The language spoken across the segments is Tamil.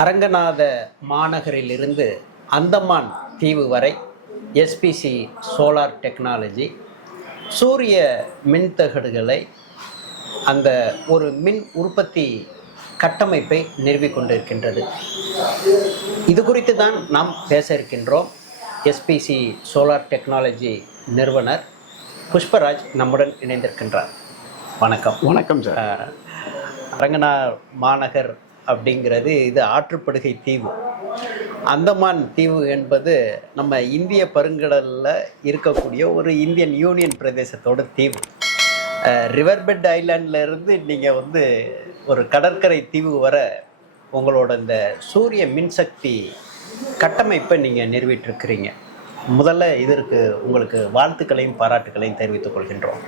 அரங்கநாத மாநகரிலிருந்து அந்தமான் தீவு வரை எஸ்பிசி சோலார் டெக்னாலஜி சூரிய மின்தகடுகளை அந்த ஒரு மின் உற்பத்தி கட்டமைப்பை நிறுவிக் கொண்டிருக்கின்றது. இது குறித்து தான் நாம் பேச இருக்கின்றோம். எஸ்பிசி சோலார் டெக்னாலஜி நிறுவனர் புஷ்பராஜ் நம்முடன் இணைந்திருக்கின்றார். வணக்கம். வணக்கம் சார். அரங்கநாத மாநகர் அப்படிங்கிறது இது ஆற்றுப்படுகை தீவு. அந்தமான் தீவு என்பது நம்ம இந்திய பெருங்கடலில் இருக்கக்கூடிய ஒரு இந்தியன் யூனியன் பிரதேசத்தோட தீவு. ரிவர்பெட் ஐலாண்டில் நீங்கள் ஒரு கடற்கரை தீவு வர உங்களோட இந்த சூரிய மின்சக்தி கட்டமைப்பை நீங்கள் நிறுவிட்டிருக்கிறீங்க. முதல்ல இதற்கு உங்களுக்கு வாழ்த்துக்களையும் பாராட்டுக்களையும் தெரிவித்துக் கொள்கின்றோம்.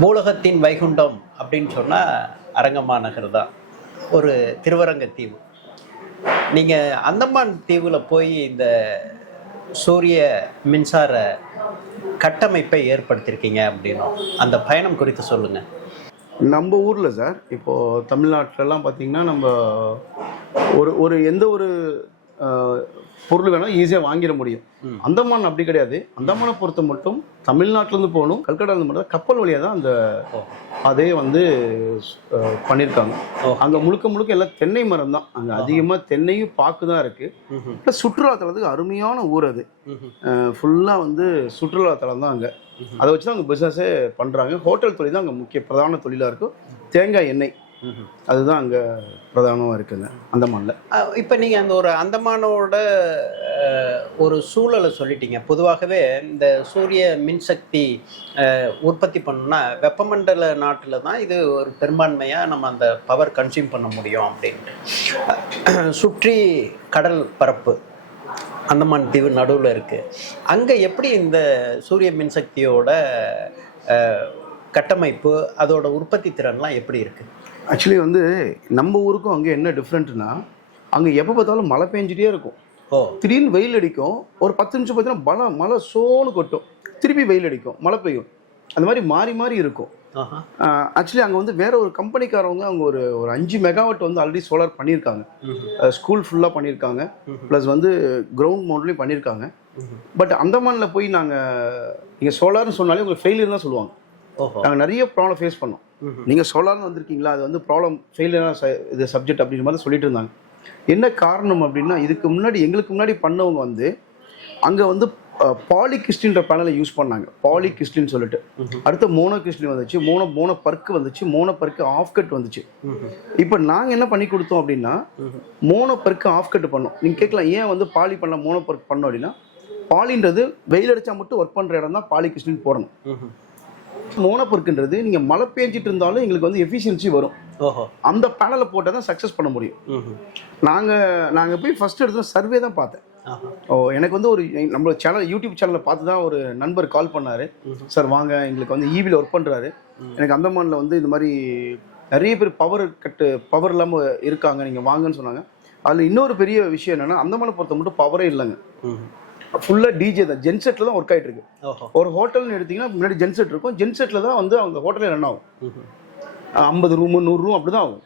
பூலகத்தின் வைகுண்டம் அப்படின்னு சொன்னால் அரங்கமாநகர் தான், ஒரு திருவரங்க தீவு. நீங்கள் அந்தமான் தீவில் போய் இந்த சூரிய மின்சார கட்டமைப்பை ஏற்படுத்தியிருக்கீங்க அப்படின்னும் அந்த பயணம் குறித்து சொல்லுங்கள். நம்ம ஊரில் சார், இப்போது தமிழ்நாட்டிலலாம் பார்த்திங்கன்னா நம்ம ஒரு எந்த ஒரு பொருள் வேணால் ஈஸியாக வாங்கிட முடியும். அந்தமான் அப்படி கிடையாது. அந்தமானை பொறுத்த மட்டும் தமிழ்நாட்டிலேருந்து போகணும், கல்கட்டாலேருந்து மட்டும் கப்பல் வழியாக தான் அந்த அதே பண்ணியிருக்காங்க. அங்கே முழுக்க எல்லாம் தென்னை மரம் தான். அங்கே அதிகமாக தென்னையும் பாக்கு தான் இருக்குது. ப்ளஸ் சுற்றுலாத்தலத்துக்கு அருமையான ஊர் அது. ஃபுல்லாக சுற்றுலாத்தலம் தான் அங்கே. அதை வச்சு தான் அங்கே பிஸ்னஸே பண்ணுறாங்க. ஹோட்டல் தொழில் தான் அங்கே முக்கிய பிரதான தொழிலாக இருக்கும். தேங்காய் எண்ணெய் அதுதான் அங்கே பிரதானமாக இருக்குங்க அந்தமானில். இப்போ நீங்கள் அந்த ஒரு அந்தமானோட ஒரு சூழலை சொல்லிட்டீங்க. பொதுவாகவே இந்த சூரிய மின்சக்தி உற்பத்தி பண்ணணும்னா வெப்பமண்டல நாட்டில் தான் இது ஒரு பெரும்பான்மையாக நம்ம அந்த பவர் கன்சியூம் பண்ண முடியும் அப்படின்ட்டு. சுற்றி கடல் பரப்பு அந்தமான் தீவு நடுவில் இருக்குது. அங்கே எப்படி இந்த சூரிய மின்சக்தியோட கட்டமைப்பு அதோட உற்பத்தி திறன்லாம் எப்படி இருக்குது? ஆக்சுவலி நம்ம ஊருக்கும் அங்கே என்ன டிஃப்ரெண்ட்னா, அங்கே எப்போ பார்த்தாலும் மழை பெஞ்சிட்டே இருக்கும். திடீர்னு வெயில் அடிக்கும். ஒரு 10 நிமிஷம் பார்த்தீங்கன்னா மழை சோன்னு கொட்டும், திருப்பி வெயில் அடிக்கும், மழை பெய்யும். அந்த மாதிரி மாறி மாறி இருக்கும். ஆக்சுவலி அங்கே வேற ஒரு கம்பெனிக்காரவங்க அவங்க ஒரு 5 மெகாவாட் ஆல்ரெடி சோலார் பண்ணியிருக்காங்க. ஸ்கூல் ஃபுல்லாக பண்ணியிருக்காங்க. ப்ளஸ் கிரவுண்ட் மவுண்ட்லேயும் பண்ணியிருக்காங்க. பட் அந்தமானில் போய் நீங்கள் சோலார்னு சொன்னாலே உங்களுக்கு ஃபெயிலியர் தான் சொல்லுவாங்க. நாங்கள் நிறைய ப்ராப்ளம் ஃபேஸ் பண்ணோம். நீங்கள் சோலார்னு வந்திருக்கீங்களா, அது ப்ராப்ளம் ஃபெயிலியரான இது சப்ஜெக்ட் அப்படின்ற மாதிரி சொல்லிட்டு இருந்தாங்க. என்ன காரணம் அப்படின்னா, எங்களுக்கு முன்னாடி பண்ணவங்க அங்கே பாலிகிறிஸ்டின்ற பேனலை யூஸ் பண்ணாங்க. பாலிகிறிஸ்டின்னு சொல்லிட்டு அடுத்து மோனோகிறிஸ்டின் வந்துச்சு, மோனோ பர்க்கு வந்துச்சு, மோனோ பர்க்கு ஆஃப் கட் வந்துச்சு. இப்போ நாங்கள் என்ன பண்ணி கொடுத்தோம் அப்படின்னா, மோனோ பர்க்கு ஆஃப் கட் பண்ணோம். நீங்கள் கேட்கலாம், ஏன் பாலி பண்ண மோனோ பர்க் பண்ணோம் அப்படின்னா, பாலின்றது வெயில் அடிச்சா மட்டும் ஒர்க் பண்ணுற இடம் தான் பாலிகிறிஸ்டின் போடணும். மோனோபர்க்குன்றது நீங்கள் மழை பெஞ்சிட்டு இருந்தாலும் எங்களுக்கு எஃபிஷியன்சி வரும். அந்த பேனலை போட்டால் தான் சக்ஸஸ் பண்ண முடியும். நாங்கள் போய் ஃபர்ஸ்ட் எடுத்து சர்வே தான் பார்த்தேன். எனக்கு ஒரு நம்ம சேனல் யூடியூப் சேனலை பார்த்து தான் ஒரு நண்பர் கால் பண்ணார். சார் வாங்க, எங்களுக்கு ஈவியில் ஒர்க் பண்ணுறாரு. எனக்கு அந்தமானில் இது மாதிரி நிறைய பேர் பவர் இல்லாமல் இருக்காங்க, நீங்கள் வாங்கன்னு சொன்னாங்க. அதில் இன்னொரு பெரிய விஷயம் என்னென்னா, அந்தமானை பொறுத்த மட்டும் பவரே இல்லைங்க. ஃபுல்லாக டிஜே தான், ஜென்செட்டில் தான் ஒர்க் ஆகிட்டு இருக்கு. ஒரு ஹோட்டல்னு எடுத்திங்கன்னா முன்னாடி ஜென்செட் இருக்கும். ஜென்செட்டில் தான் அவங்க ஹோட்டலே ரன் ஆகும். 50 ரூமு 100 ரூம் அப்படி தான் ஆகும்.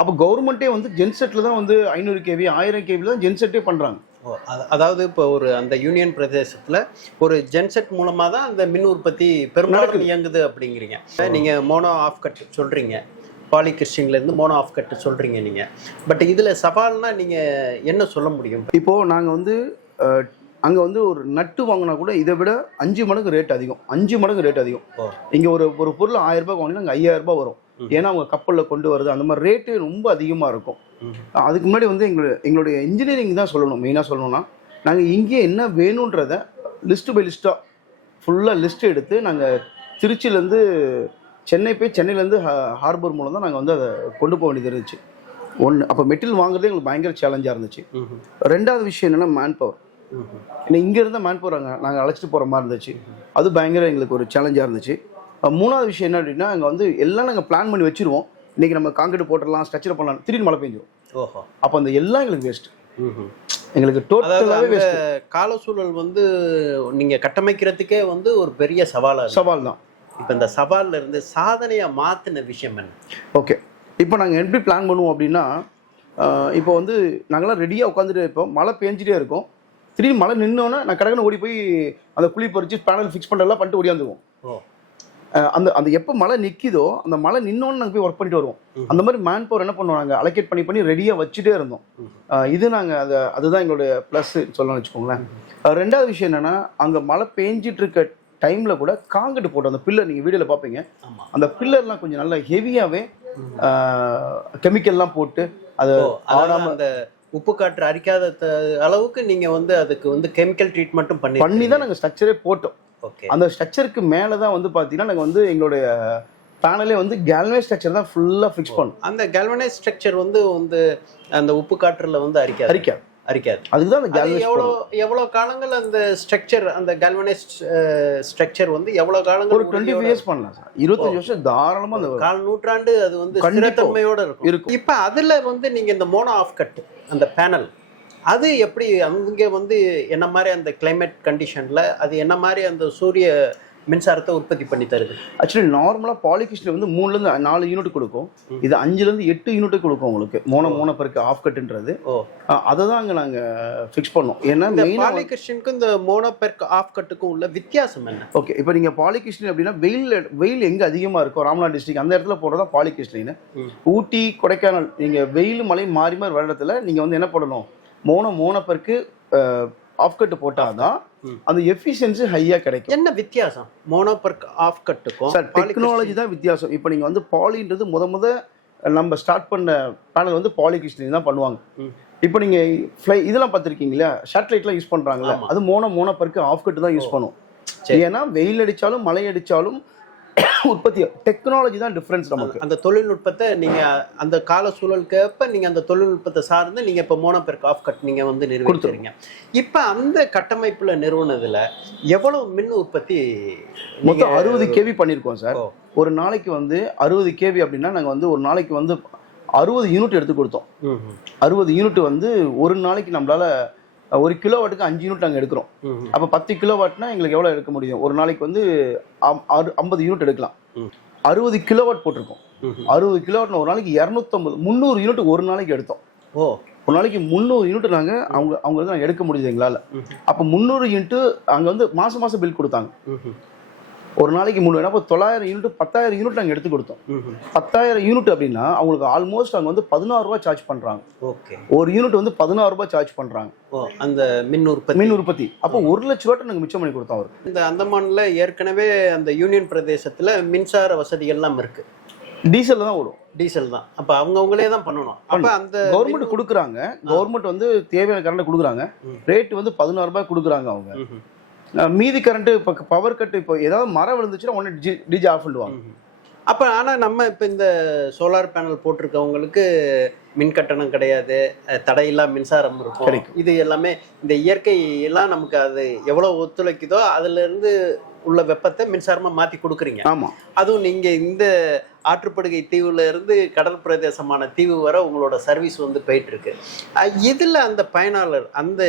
அப்போ கவர்மெண்ட்டே ஜென்செட்டில் தான் 500 கேவி 1000 கேவியில் தான் ஜென்செட்டே பண்ணுறாங்க. அதாவது இப்போ அந்த யூனியன் பிரதேசத்தில் ஒரு ஜென்செட் மூலமாக தான் அந்த மின் உற்பத்தி பெரும்பாலும் இயங்குது அப்படிங்கிறீங்க. நீங்கள் மோனோ ஆஃப் கட் சொல்கிறீங்க, பாலிகிறிஸ்டின்லேருந்து மோனோ ஆஃப் கட் சொல்கிறீங்க நீங்கள். பட் இதில் சவால்னால் நீங்கள் என்ன சொல்ல முடியும்? இப்போது நாங்கள் அங்கே ஒரு நட்டு வாங்கினா கூட இதை விட 5 மடங்கு ரேட் அதிகம். 5 மடங்கு ரேட் அதிகம். இங்கே ஒரு பொருள் 1000 ரூபாய் வாங்கினா அங்கே 5000 ரூபாய் வரும். ஏன்னா அவங்க கப்பலில் கொண்டு வருது. அந்த மாதிரி ரேட்டு ரொம்ப அதிகமாக இருக்கும். அதுக்கு முன்னாடி எங்களுடைய இன்ஜினியரிங் தான் சொல்லணும். மெயினாக சொல்லணும்னா, நாங்கள் இங்கே என்ன வேணுன்றதை லிஸ்ட்டு பை லிஸ்ட்டாக ஃபுல்லாக லிஸ்ட் எடுத்து நாங்கள் திருச்சியிலேருந்து சென்னை போய் சென்னையிலேருந்து ஹார்பர் மூலம் தான் நாங்கள் அதை கொண்டு போக வேண்டியது இருந்துச்சு. அப்போ மெட்டீரியல் வாங்குறதே எங்களுக்கு பயங்கர சேலஞ்சாக இருந்துச்சு. ரெண்டாவது விஷயம் என்னென்னா மேன் பவர். ஏன்னா இங்கே இருந்தால் மேன் பவர் நாங்கள் அழைச்சிட்டு போகிற மாதிரி இருந்துச்சு. அது பயங்கர எங்களுக்கு ஒரு சேலஞ்சாக இருந்துச்சு. மூணாவது விஷயம் என்ன அப்படின்னா, அங்கே எல்லாம் நாங்கள் பிளான் பண்ணி வச்சுருவோம். இன்றைக்கி நம்ம காங்கிரீட் போட்டுடலாம், ஸ்ட்ரக்சர் பண்ணலாம், திடீர்னு மழை பெஞ்சிடும். அப்போ அந்த எல்லாம் எங்களுக்கு வேஸ்ட்டு. எங்களுக்கு டோட்டலாகவே வேஸ்ட். கால சூழல் நீங்கள் கட்டமைக்கிறதுக்கே ஒரு பெரிய சவால் தான். இப்போ இந்த சவாலில் இருந்து சாதனையாக மாற்றின விஷயம் என்ன? ஓகே, இப்போ நாங்கள் எப்படி பிளான் பண்ணுவோம் அப்படின்னா, இப்போ வந்து நாங்களாம் ரெடியாக உட்காந்துட்டு இருப்போம், மழை பெஞ்சிட்டே இருக்கும். திடீர்னு மழை நின்னோன்னே நான் கடகன்னு ஓடி போய் அந்த குழி பறிச்சு பேனல் ஃபிக்ஸ் பண்ணுறதெல்லாம் பண்ணிட்டு ஓடியாந்துருவோம். அந்த அந்த எப்போ மழை நிற்கிதோ அந்த மழை நின்னோன்னு நாங்கள் போய் ஒர்க் பண்ணிட்டு வருவோம். அந்த மாதிரி மேன் பவர் என்ன பண்ணுவோம், நாங்கள் அலோகேட் பண்ணி ரெடியாக வச்சுட்டே இருந்தோம். இது நாங்கள் அதுதான் எங்களுடைய ப்ளஸ் சொல்லணும்னு வச்சுக்கோங்களேன். ரெண்டாவது விஷயம் என்னென்னா, அங்கே மழை பெஞ்சிட்டு இருக்க டைமில் கூட காங்கிரீட் போட்டோம். அந்த பில்லர் நீங்கள் வீடியோவில் பார்ப்பீங்க, அந்த பில்லர்லாம் கொஞ்சம் நல்லா ஹெவியாகவே கெமிக்கல்லாம் போட்டு அது ஆடாமல் அந்த உப்பு காற்று அரிக்காத அளவுக்கு நீங்கள் வந்து அதுக்கு வந்து கெமிக்கல் ட்ரீட்மெண்ட்டும் பண்ணி தான் நாங்கள் ஸ்ட்ரக்சரே போட்டோம். அந்த ஸ்ட்ரக்சருக்கு மேலே தான் வந்து பார்த்தீங்கன்னா நாங்கள் வந்து எங்களுடைய பேனலே வந்து கேல்வனைஸ் ஸ்ட்ரக்சர் தான் ஃபுல்லாக ஃபிக்ஸ் பண்ணோம். அந்த கேல்வனைஸ் ஸ்ட்ரக்சர் வந்து அந்த உப்பு காற்றில் வந்து அரிக்காது. அதுக்கு தான் அந்த கேல்வனைஸ். எவ்வளோ காலங்கள் அந்த ஸ்ட்ரக்சர், அந்த கேல்வனைஸ் ஸ்ட்ரக்சர் வந்து எவ்வளோ காலங்கள்? ஒரு 25 இயர்ஸ் பண்ணலாம் சார். 25 வருஷம் தாராளமாக அந்த கால் நூற்றாண்டு அது வந்து ஸ்திரத்தன்மையோட இருக்கும். இப்போ அதில் வந்து நீங்கள் இந்த மோனோ ஆஃப் கட் அந்த பேனல் அது எப்படி அங்கே வந்து என்ன மாதிரி அந்த கிளைமேட் கண்டிஷனில் அது என்ன மாதிரி அந்த சூரிய மின்சாரத்தை உற்பத்தி பண்ணி தருது? ஆக்சுவலி நார்மலாக பாலிகிருஷ்ணன் வந்து 3லேருந்து 4 யூனிட் கொடுக்கும். இது 5லேருந்து 8 யூனிட் கொடுக்கும் உங்களுக்கு. மோனோ பெருக்கு ஆஃப் கட்டுன்றது. அதை தான் அங்கே நாங்கள் ஃபிக்ஸ் பண்ணோம். ஏன்னா பாலிகிருஷ்ணனுக்கும் இந்த மோனோ பெருக்கு ஆஃப் கட்டுக்கும் உள்ள வித்தியாசம் என்ன? ஓகே, இப்போ நீங்கள் பாலிகிருஷ்ணன் அப்படின்னா வெயில் எங்கே அதிகமாக இருக்கும், ராமநாத் டிஸ்ட்ரிக்ட் அந்த இடத்துல போடுறதா பாலிகிருஷ்ணன். ஊட்டி, கொடைக்கானல் நீங்கள் வெயில் மழை மாறி மாறி வர இடத்துல நீங்கள் வந்து என்ன பண்ணணும், மோனோ பெருக்கு ஆஃப் கட்டு போட்டாதான் அந்த எஃபிஷியன்சி ஹையா கிடைக்கும். என்ன வித்தியாசம் மோனோ பெர்க் ஆஃப் கட்டுக்கும்? சார், டெக்னாலஜி தான் வித்தியாசம். இப்போ நீங்க வந்து பாலின்றது முத நம்ம ஸ்டார்ட் பண்ண பேனல் வந்து பாலிகிருஷ்ணன் தான் பண்ணுவாங்க. இப்போ நீங்க இதெல்லாம் பார்த்துருக்கீங்களா, சேட்டலைட்லாம் யூஸ் பண்றாங்களா, அது மோனோ பெர்க் ஆஃப் கட்டு தான் யூஸ் பண்ணும். ஏன்னா வெயில் அடிச்சாலும் மழை அடிச்சாலும் உற்பத்தி டெக்னாலஜி தான் டிஃபரன்ஸ் நமக்கு. அந்த தொழில்நுட்பத்தை நீங்க அந்த கால சூழலுக்கு ஏற்ப நீங்க அந்த தொழில்நுட்பத்தை சார்ந்து நீங்க இப்ப மோனோ பெர்க் ஆஃப் கட் நீங்க வந்து நிறுவிக்கிறீங்க. இப்ப அந்த கட்டமைப்புல நிறுவனதுல எவ்வளவு மின் உற்பத்தி? மொத்தம் 60 கேவி பண்ணிருக்கோம் சார். ஒரு நாளைக்கு வந்து 60 கேவி அப்படின்னா நாங்க வந்து ஒரு நாளைக்கு வந்து 60 யூனிட் எடுத்து கொடுத்தோம். 60 யூனிட் வந்து ஒரு நாளைக்கு நம்மளால 1 கிலோவாட்டுக்கு 5 யூனிட் நாங்கள் எடுக்கிறோம். அப்போ 10 கிலோவாட்னா எங்களுக்கு எவ்வளோ எடுக்க முடியும்? ஒரு நாளைக்கு வந்து 50 யூனிட் எடுக்கலாம். 60 கிலோவாட் போட்டிருக்கோம். 60 கிலோவாட்னா ஒரு நாளைக்கு 250 300 யூனிட் ஒரு நாளைக்கு எடுத்தோம். ஒரு நாளைக்கு 300 யூனிட் நாங்கள் அவங்க வந்து நாங்கள் எடுக்க முடியுது எங்களால். அப்போ 300 யூனிட் அங்கே வந்து மாதம் பில் கொடுத்தாங்க. ஒரு நாளைக்கு 300, அப்போ 900 யூனிட் 10,000 யூனிட் நாங்கள் எடுத்து கொடுத்தோம். 10,000 யூனிட் அப்படின்னா அவங்களுக்கு ஆல்மோஸ்ட் அவங்க வந்து 16 ரூபாய் சார்ஜ் பண்றாங்க. ஒரு யூனிட் வந்து 16 ரூபாய் சார்ஜ் பண்றாங்க அந்த மின் உற்பத்தி. அப்போ 1 லட்ச ரூபாய் நாங்கள் மிச்சம் பண்ணி கொடுத்தோம் அவருக்கு. இந்த அந்தமான்ல ஏற்கனவே அந்த யூனியன் பிரதேசத்துல மின்சார வசதிகள்லாம் இருக்கு. டீசல் தான் ஓடும். டீசல் தான். அப்ப அவங்களே தான் பண்ணணும். அப்ப அந்த கவர்மெண்ட் கொடுக்குறாங்க. கவர்மெண்ட் வந்து தேவையான கரண்ட் கொடுக்குறாங்க. ரேட் வந்து 16 ரூபாய் கொடுக்குறாங்க அவங்க. மீதி கரண்ட் இப்போ பவர் கட் இப்போ ஏதாவது மரம் விழுந்துச்சுன்னா உடனே டிஜி ஆஃப் பண்ணுவாங்க. அப்போ ஆனால் நம்ம இப்போ இந்த சோலார் பேனல் போட்டிருக்கவங்களுக்கு மின் கட்டணம் கிடையாது, தடையில்லா மின்சாரம் இருக்கும். இது எல்லாமே இந்த இயற்கை எல்லாம் நமக்கு அது எவ்வளோ ஒத்துழைக்குதோ அதுலேருந்து உள்ள வெப்பத்தை மின்சாரமாக மாற்றி கொடுக்குறீங்க. ஆமாம். அதுவும் நீங்கள் இந்த ஆற்றுப்படுகை தீவுல இருந்து கடல் பிரதேசமான தீவு வர உங்களோட சர்வீஸ் வந்து போயிட்டு இருக்கு. இதில் அந்த பயனாளர் அந்த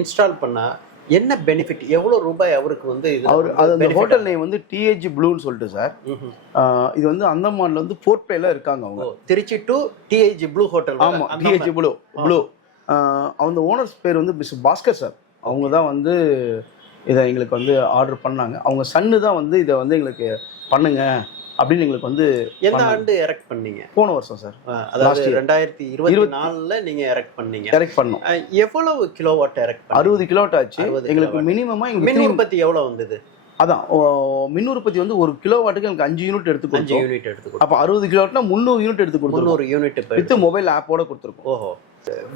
இன்ஸ்டால் பண்ணால் என்ன பெனிஃபிட், எவ்வளவு ரூபாய் அவருக்கு வந்து? அந்த ஹோட்டல் நேம் வந்து டிஹெச் ப்ளூன்னு சொல்லிட்டு சார். இது வந்து அந்தமான்ல வந்து போர்ட் பிளேல இருக்காங்க அவங்க. Tiruchi to DH blue hotel. ஆமா, டிஹெச் ப்ளூ. அவங்க ஓனர்ஸ் பேர் வந்து மிஸ்டர் பாஸ்கர் சார். அவங்க தான் வந்து இதை எங்களுக்கு வந்து ஆர்டர் பண்ணாங்க. அவங்க சன்னு தான் வந்து இதை வந்து எங்களுக்கு பண்ணுங்க அப்படின்னு எங்களுக்கு வந்து. எந்த ஆண்டு எரெக்ட் பண்ணீங்க? போன வருஷம் சார். அதாவது 2024ல நீங்க எரெக்ட் பண்ணீங்க. எரெக்ட் பண்ணோம். எவ்வளவு கிலோவாட் எரெக்ட்? 60 கிலோவாட் ஆச்சு. எங்களுக்கு மினிமமா மின் உற்பத்தி எவ்வளவு வந்தது? அதான் மின் உற்பத்தி வந்து 1 கிலோவாட்டுக்கு எனக்கு 5 யூனிட் எடுத்து கொடுத்தோம். 5 யூனிட் எடுத்து. அப்ப 60 கிலோவாட்னா 300 யூனிட் எடுத்து கொடுத்தோம். 300 யூனிட் வித் மொபைல் ஆப்போட கொடுத்துருக்கோம். ஓஹோ.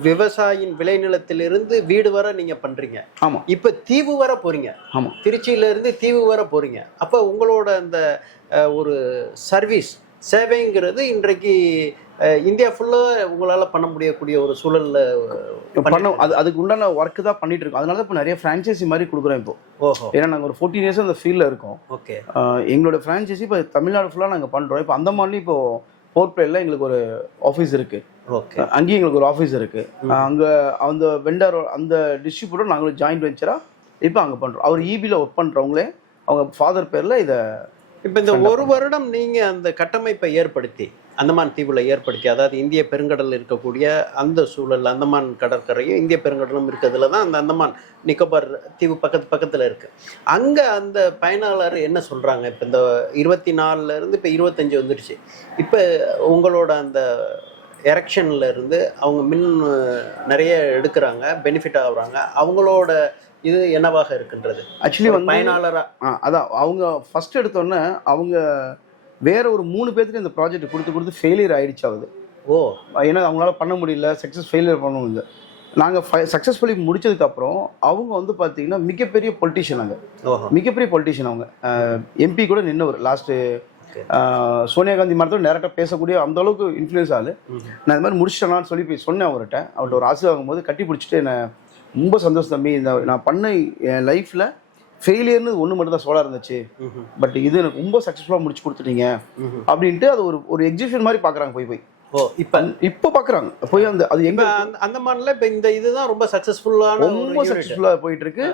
விவசாயியின் விளைநிலத்திலிருந்து வீடு வர நீங்க பண்றீங்க. ஆமா. இப்ப தீவு வர போறீங்க. ஆமா. திருச்சியில இருந்து தீவு வர போறீங்க. அப்ப உங்களோட அந்த ஒரு சர்வீஸ் சேவைங்கிறது இன்றைக்கு இந்தியா ஃபுல்லா உங்களால பண்ண முடியக்கூடிய ஒரு சூழல்ல அதுக்கு உண்டான ஒர்க் தான் பண்ணிட்டு இருக்கோம். அதனால தான் இப்போ நிறைய ஃப்ரான்ச்சைசி மாதிரி கொடுக்குறோம் இப்போ. ஓஹோ. ஏன்னா நாங்கள் ஒரு 14 இயர்ஸ் அந்த ஃபீல்டில் இருக்கோம். ஓகே. எங்களோட ஃப்ரான்ச்சைசி இப்போ தமிழ்நாடு ஃபுல்லாக நாங்கள் பண்ணுறோம். இப்போ அந்த மாதிரி இப்போ போர்ட் பிளேல எங்களுக்கு ஒரு ஆஃபீஸ் இருக்கு. ஓகே. அங்கேயும் எங்களுக்கு ஒரு ஆஃபீஸ் இருக்கு. அங்கே அந்த வெண்டர் அந்த டிஸ்ட்ரிபியூட்டர் நாங்களும் ஜாயிண்ட் வெஞ்சரா இப்போ அங்கே பண்ணுறோம். அவர் இபியில் ஒர்க் பண்ணுறவங்களே அவங்க ஃபாதர் பேரில் இதை. இப்போ இந்த 1 வருடம் நீங்க அந்த கட்டமைப்பை ஏற்படுத்தி அந்தமான் தீவில் ஏற்படுத்தி, அதாவது இந்திய பெருங்கடல் இருக்கக்கூடிய அந்த சூழல், அந்தமான் கடற்கரையும் இந்திய பெருங்கடலும் இருக்கிறதுல தான் அந்த அந்தமான் நிக்கோபார் தீவு பக்கத்தில் இருக்குது. அங்கே அந்த பயனாளர் என்ன சொல்கிறாங்க? இப்போ இந்த 24லேருந்து இப்போ 25 வந்துடுச்சு. இப்போ உங்களோட அந்த எரெக்ஷனில் இருந்து அவங்க நிறைய எடுக்கிறாங்க, பெனிஃபிட் ஆகுறாங்க. அவங்களோட இது என்னவாக இருக்கின்றது ஆக்சுவலி வந்து பயனாளராக? அதான் அவங்க ஃபஸ்ட் எடுத்தோன்னே அவங்க வேற ஒரு 3 பேருக்கு இந்த ப்ராஜெக்ட் கொடுத்து ஃபெயிலியர் ஆயிடுச்சு ஆகுது. ஏன்னா அவங்களால பண்ண முடியல, ஃபெயிலியர் பண்ண முடியல. நாங்கள் சக்ஸஸ்ஃபுல்லி முடிச்சதுக்கப்புறம் அவங்க வந்து பார்த்தீங்கன்னா மிகப்பெரிய பொலிட்டிஷியன். மிகப்பெரிய பொலிட்டிஷியன் அவங்க. எம்பி கூட நின்னவர் லாஸ்ட்டு. சோனியா காந்தி மரத்தோட டேரெக்டாக பேசக்கூடிய அந்த அளவுக்கு இன்ஃப்ளூயன்ஸ் ஆளு. நான் இந்த மாதிரி முடிச்சிட்டேனான்னு சொல்லி போய் சொன்னேன் அவர்கிட்ட ஒரு ஆசீர்வாதம் போது கட்டி பிடிச்சிட்டு என்ன ரொம்ப சந்தோஷம் தம்பி, இந்த நான் பண்ண என் லைஃப்பில் ஃபெயிலியர்னு ஒன்று மட்டும் தான் சோலாக இருந்துச்சு, பட் இது எனக்கு ரொம்ப சக்ஸஸ்ஃபுல்லாக முடிச்சு கொடுத்துட்டீங்க அப்படின்ட்டு அது ஒரு எக்ஸிபிஷன் மாதிரி பார்க்குறாங்க. போய் இப்போ பார்க்குறாங்க போய் அந்த அது எங்கே அந்த மாதிரில இப்போ இந்த இதுதான் ரொம்ப சக்ஸஸ்ஃபுல்லாக போயிட்டு இருக்கு.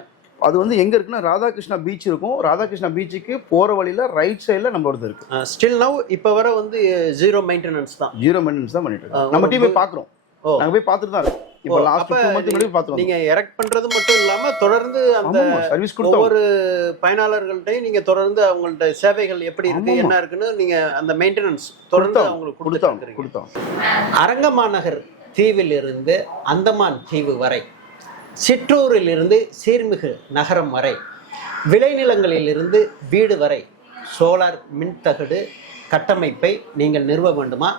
அது வந்து எங்க இருக்குன்னா ராதாகிருஷ்ணா பீச் இருக்கும். ராதாகிருஷ்ணா பீச்சுக்கு போற வழியில ரைட் சைடுல நம்மளோடது இருக்கு. ஸ்டில் நவ் இப்போ வர வந்து ஜீரோ மெயின்டெனன்ஸ் தான் பண்ணிட்டு இருக்கோம். நம்ம டீம் போய் பார்க்குறோம், நாங்கள் போய் பார்த்துட்டு தான் இருக்கோம். இப்போ லாஸ்ட் 2 மந்த் முன்னாடி பார்த்துருவோம். நீங்க எரெக்ட் பண்றது மட்டும் இல்லாம தொடர்ந்து அந்த சர்வீஸ் ஒவ்வொரு பயனாளர்கள்ட்டையும் நீங்க தொடர்ந்து அவங்கள்ட்ட சேவைகள் எப்படி இருக்கு என்ன இருக்குன்னு நீங்க அந்த மெயின்டெனன்ஸ் தொடர்ந்து அவங்களுக்கு கொடுத்தோம். அரங்கமாநகர் தீவில் இருந்து அந்தமான் தீவு வரை, சிற்றூரில் இருந்து சீர்மிகு நகரம் வரை, விளைநிலங்களில் இருந்து வீடு வரை சோலார் மின்தகடு கட்டமைப்பை நீங்கள் நிறுவ வேண்டுமா?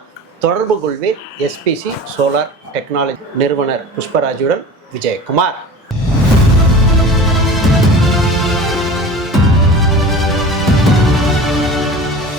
தொடர்பு கொள்வீர் SPC சோலார் டெக்னாலஜி நிறுவனர் புஷ்பராஜுடன் விஜயகுமார்.